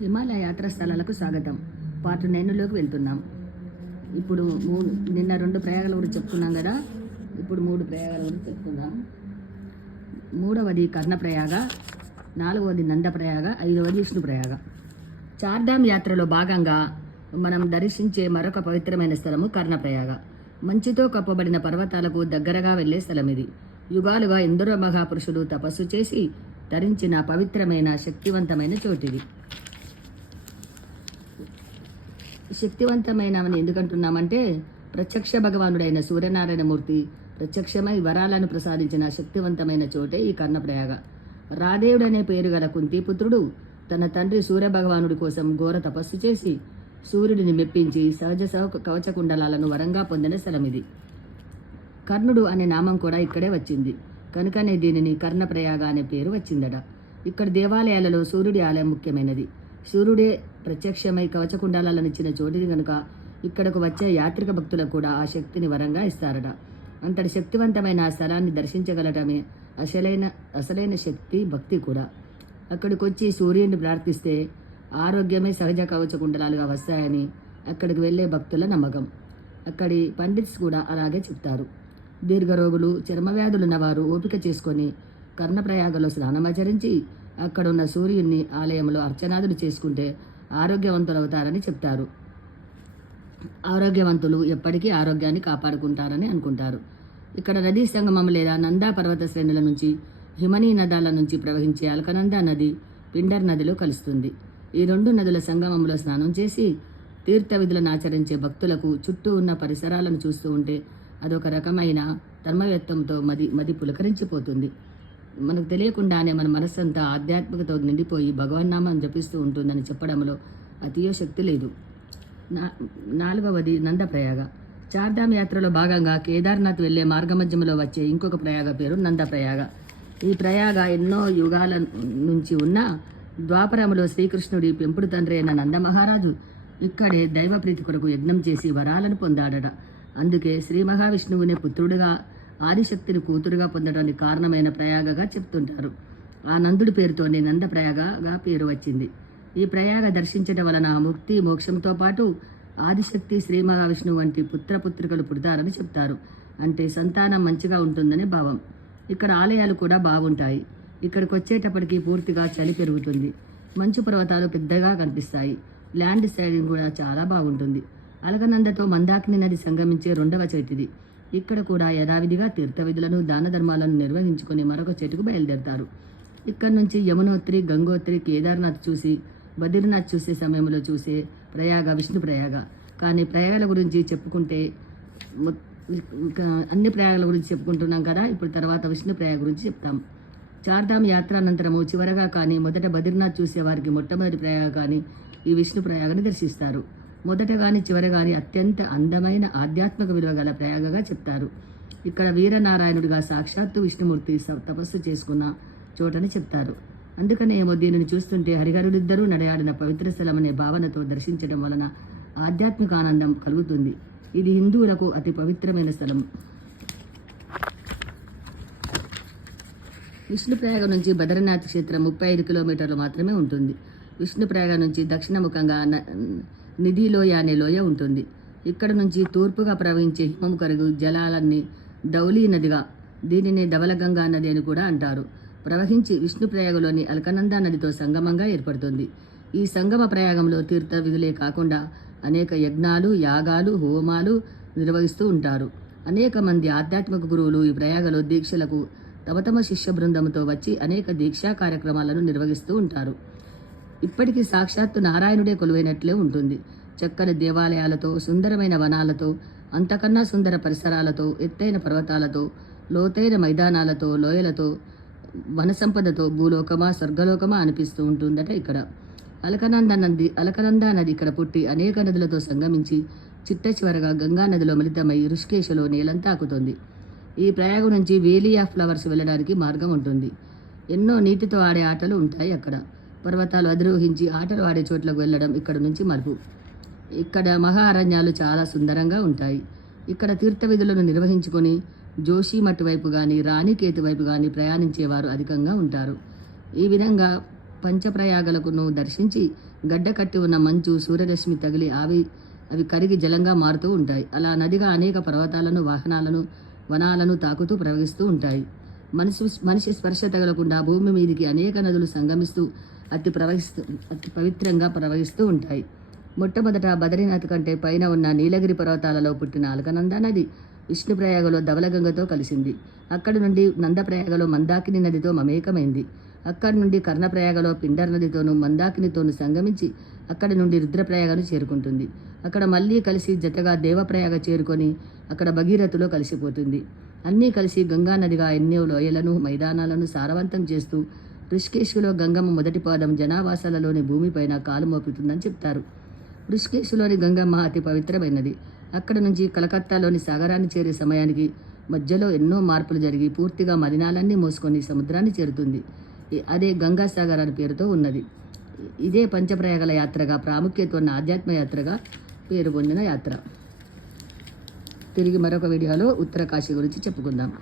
హిమాలయ యాత్రా స్థలాలకు స్వాగతం. పార్ట్ నైన్లోకి వెళ్తున్నాం. ఇప్పుడు మూడు నిన్న రెండు ప్రయాగాల గురించి చెప్పుకున్నాం కదా. ఇప్పుడు మూడు ప్రయాగాల గురించి చెప్పుకుందాం మూడవది కర్ణ ప్రయాగ నాలుగవది నంద ప్రయాగ ఐదవది విష్ణు ప్రయాగ. చార్ధామ్ యాత్రలో భాగంగా మనం దర్శించే మరొక పవిత్రమైన స్థలము కర్ణప్రయాగ మంచుతో కప్పబడిన పర్వతాలకు దగ్గరగా వెళ్ళే స్థలం ఇది యుగాలుగా ఎందరో మహాపురుషులు తపస్సు చేసి ధరించిన పవిత్రమైన శక్తివంతమైన చోటిది. శక్తివంతమైనవని ఎందుకంటున్నామంటే ప్రత్యక్ష భగవానుడైన సూర్యనారాయణమూర్తి ప్రత్యక్షమై వరాలను ప్రసాదించిన శక్తివంతమైన చోటే ఈ కర్ణప్రయాగ. రాదేవుడనే పేరు గల కుంతిపుత్రుడు తన తండ్రి సూర్యభగవానుడి కోసం ఘోర తపస్సు చేసి సూర్యుడిని మెప్పించి సహజ సహ కవచ కుండలాలను వరంగా పొందిన స్థలం ఇది కర్ణుడు అనే నామం కూడా ఇక్కడే వచ్చింది. కనుకనే దీనిని కర్ణప్రయాగ అనే పేరు వచ్చిందట. ఇక్కడ దేవాలయాలలో సూర్యుడి ఆలయం ముఖ్యమైనది. సూర్యుడే ప్రత్యక్షమై కవచకుండాలనిచ్చిన చోటిని కనుక ఇక్కడకు వచ్చే యాత్రిక భక్తులకు కూడా ఆ శక్తిని వరంగా ఇస్తారట. అంతటి శక్తివంతమైన ఆ స్థలాన్ని దర్శించగలటమే అసలైన అసలైన శక్తి భక్తి కూడా. అక్కడికి వచ్చి సూర్యుడిని ప్రార్థిస్తే ఆరోగ్యమే సహజ కవచకుండలాలుగా వస్తాయని అక్కడికి వెళ్ళే భక్తుల నమ్మకం. అక్కడి పండిట్స్ కూడా అలాగే చెప్తారు. దీర్ఘరోగులు చర్మవ్యాధులున్న వారు ఓపిక చేసుకొని కర్ణప్రయాగలో స్నానమాచరించి అక్కడున్న సూర్యుని ఆలయంలో అర్చనాదులు చేసుకుంటే ఆరోగ్యవంతులవుతారని చెప్తారు. ఆరోగ్యవంతులు ఎప్పటికీ ఆరోగ్యాన్ని కాపాడుకుంటారని అనుకుంటారు. ఇక్కడ నదీ సంగమం లేదా నందా పర్వత శ్రేణుల నుంచి హిమనీ నదాల నుంచి ప్రవహించే అల్కనందా నది పిండర్ నదిలో కలుస్తుంది. ఈ రెండు నదుల సంగమంలో స్నానం చేసి తీర్థ విధులను ఆచరించే భక్తులకు చుట్టూ ఉన్న పరిసరాలను చూస్తూ ఉంటే అదొక రకమైన ధర్మవ్యత్వంతో మది మది పులకరించిపోతుంది మనకు తెలియకుండానే మన మనస్సంతా ఆధ్యాత్మికతో నిండిపోయి భగవన్నామం జపిస్తూ ఉంటుందని చెప్పడంలో అతియోశక్తి లేదు. నా నాలుగవది నందప్రయాగ. చార్ధామ్ యాత్రలో భాగంగా కేదార్నాథ్ వెళ్ళే మార్గమధ్యంలో వచ్చే ఇంకొక ప్రయాగ పేరు నందప్రయాగ. ఈ ప్రయాగ ఎన్నో యుగాల నుంచి ఉన్న ద్వాపరములో శ్రీకృష్ణుడి పెంపుడు తండ్రి అయిన నందమహారాజు ఇక్కడే దైవప్రీతి కొరకు యజ్ఞం చేసి వరాలను పొందాడట. అందుకే శ్రీ మహావిష్ణువునే పుత్రుడుగా ఆదిశక్తిని కూతురుగా పొందడానికి కారణమైన ప్రయాగగా చెప్తుంటారు. ఆ నందుడి పేరుతోనే నందప్రయాగగా పేరు వచ్చింది. ఈ ప్రయాగ దర్శించడం వలన ముక్తి మోక్షంతో పాటు ఆదిశక్తి శ్రీ మహావిష్ణువు వంటి పుత్రపుత్రికలు పుడతారని చెప్తారు. అంటే సంతానం మంచిగా ఉంటుందని భావం. ఇక్కడ ఆలయాలు కూడా బాగుంటాయి. ఇక్కడికి వచ్చేటప్పటికి పూర్తిగా చలి పెరుగుతుంది. మంచు పర్వతాలు పెద్దగా కనిపిస్తాయి. ల్యాండ్ స్లైడింగ్ కూడా చాలా బాగుంటుంది. అలగనందతో మందాకిని నది సంగమించే రెండవ చెట్టుది ఇక్కడ కూడా యథావిధిగా తీర్థ విధులను దాన ధర్మాలను నిర్వహించుకుని మరొక చెట్టుకు బయలుదేరతారు. ఇక్కడ నుంచి యమునోత్రి గంగోత్రి కేదార్నాథ్ చూసి బద్రీనాథ్ చూసే సమయంలో చూసే ప్రయాగ విష్ణు ప్రయాగ. కానీ ప్రయాగాల గురించి చెప్పుకుంటే అన్ని ప్రయాగాల గురించి చెప్పుకుంటున్నాం కదా ఇప్పుడు తర్వాత విష్ణు ప్రయాగ గురించి చెప్తాం. చార్ధామ్ యాత్ర అనంతరము చివరగా కానీ మొదట బద్రీనాథ్ చూసే వారికి మొట్టమొదటి ప్రయాగ కానీ ఈ విష్ణు ప్రయాగాన్ని దర్శిస్తారు. మొదట కానీ చివర కానీ అత్యంత అందమైన ఆధ్యాత్మిక విలువ గల ప్రయాగగా చెప్తారు. ఇక్కడ వీరనారాయణుడిగా సాక్షాత్తు విష్ణుమూర్తి స- తపస్సు చేసుకున్న చోటని చెప్తారు. అందుకనే ఏమో దీనిని చూస్తుంటే హరిహరుడిద్దరూ నడయాడిన పవిత్ర స్థలం అనే భావనతో దర్శించడం వలన ఆధ్యాత్మిక ఆనందం కలుగుతుంది. ఇది హిందువులకు అతి పవిత్రమైన స్థలం. విష్ణుప్రయాగ నుంచి బద్రీనాథ్ క్షేత్రం ముప్పై ఐదు కిలోమీటర్లు మాత్రమే ఉంటుంది. విష్ణుప్రయాగ నుంచి దక్షిణముఖంగా న- నిధి లోయ అనే లోయ ఉంటుంది. ఇక్కడ నుంచి తూర్పుగా ప్రవహించే హిమము కరుగు జలాలన్నీ ధౌలీ నదిగా దీనిని ధవలగంగా నది అని కూడా అంటారు. ప్రవహించి విష్ణుప్రయాగలోని అల్కనంద నదితో సంగమంగా ఏర్పడుతుంది. ఈ సంగమ ప్రయాగంలో తీర్థ విధులే కాకుండా అనేక యజ్ఞాలు యాగాలు హోమాలు నిర్వహిస్తూ ఉంటారు. అనేక మంది ఆధ్యాత్మిక గురువులు ఈ ప్రయాగలో దీక్షలకు తమ తమ శిష్య బృందంతో వచ్చి అనేక దీక్షా కార్యక్రమాలను నిర్వహిస్తూ ఉంటారు. ఇప్పటికీ సాక్షాత్తు నారాయణుడే కొలువైనట్లే ఉంటుంది. చక్కని దేవాలయాలతో సుందరమైన వనాలతో అంతకన్నా సుందర పరిసరాలతో ఎత్తైన పర్వతాలతో లోతైన మైదానాలతో లోయలతో వన సంపదతో భూలోకమా స్వర్గలోకమా అనిపిస్తూ ఉంటుందట ఇక్కడ. అలకనంద నది అలకనంద నది ఇక్కడ పుట్టి అనేక నదులతో సంగమించి చిట్ట చివరగా గంగా నదిలో మిళితమై ఋషికేశలో నేలంతా ఆకుతుంది. ఈ ప్రయాగ నుంచి వేలీ ఆఫ్ ఫ్లవర్స్ వెళ్ళడానికి మార్గం ఉంటుంది. ఎన్నో నీటితో ఆడే ఆటలు ఉంటాయి అక్కడ. పర్వతాలు అధిరోహించి ఆటలు ఆడే చోట్లకు వెళ్ళడం ఇక్కడ నుంచి మరుపు. ఇక్కడ మహారణ్యాలు చాలా సుందరంగా ఉంటాయి. ఇక్కడ తీర్థ విధులను నిర్వహించుకొని జోషిమఠ్ వైపు కానీ రాణికేతు వైపు కానీ ప్రయాణించేవారు అధికంగా ఉంటారు. ఈ విధంగా పంచప్రయాగలకును దర్శించి గడ్డ కట్టి ఉన్న మంచు సూర్యరశ్మి తగిలి అవి అవి కరిగి జలంగా మారుతూ ఉంటాయి. అలా నదిగా అనేక పర్వతాలను వాహనాలను వనాలను తాకుతూ ప్రవహిస్తూ ఉంటాయి. మనిషి మనిషి స్పర్శ తగలకుండా భూమి మీదికి అనేక నదులు సంగమిస్తూ అతి ప్రవహిస్తూ అతి పవిత్రంగా ప్రవహిస్తూ ఉంటాయి. మొట్టమొదట బద్రీనాథ్ కంటే పైన ఉన్న నీలగిరి పర్వతాలలో పుట్టిన అలకనంద నది విష్ణుప్రయాగలో ధవలగంగతో కలిసింది. అక్కడి నుండి నందప్రయాగలో మందాకిని నదితో మమేకమైంది. అక్కడి నుండి కర్ణప్రయాగలో పిండర్ నదితోనూ మందాకినితోనూ సంగమించి అక్కడి నుండి రుద్రప్రయాగను చేరుకుంటుంది. అక్కడ మళ్ళీ కలిసి జతగా దేవప్రయాగ చేరుకొని అక్కడ భగీరథులో కలిసిపోతుంది. అన్నీ కలిసి గంగా నదిగా ఎన్నో లోయలను మైదానాలను సారవంతం చేస్తూ ఋషికేశ్లో గంగమ్మ మొదటి పాదం జనావాసాలలోని భూమిపైన కాలు మోపుతుందని చెప్తారు. ఋషికేశ్లోని గంగమ్మ అతి పవిత్రమైనది. అక్కడ నుంచి కలకత్తాలోని సాగరాన్ని చేరే సమయానికి మధ్యలో ఎన్నో మార్పులు జరిగి పూర్తిగా మలినాలన్నీ మోసుకొని సముద్రాన్ని చేరుతుంది. అదే గంగాసాగర్ అనే పేరుతో ఉన్నది. ఇదే పంచప్రయాగల యాత్రగా ప్రాముఖ్యత ఉన్న ఆధ్యాత్మ యాత్రగా పేరు పొందిన యాత్ర. తిరిగి మరొక వీడియోలో ఉత్తరకాశి గురించి చెప్పుకుందాం.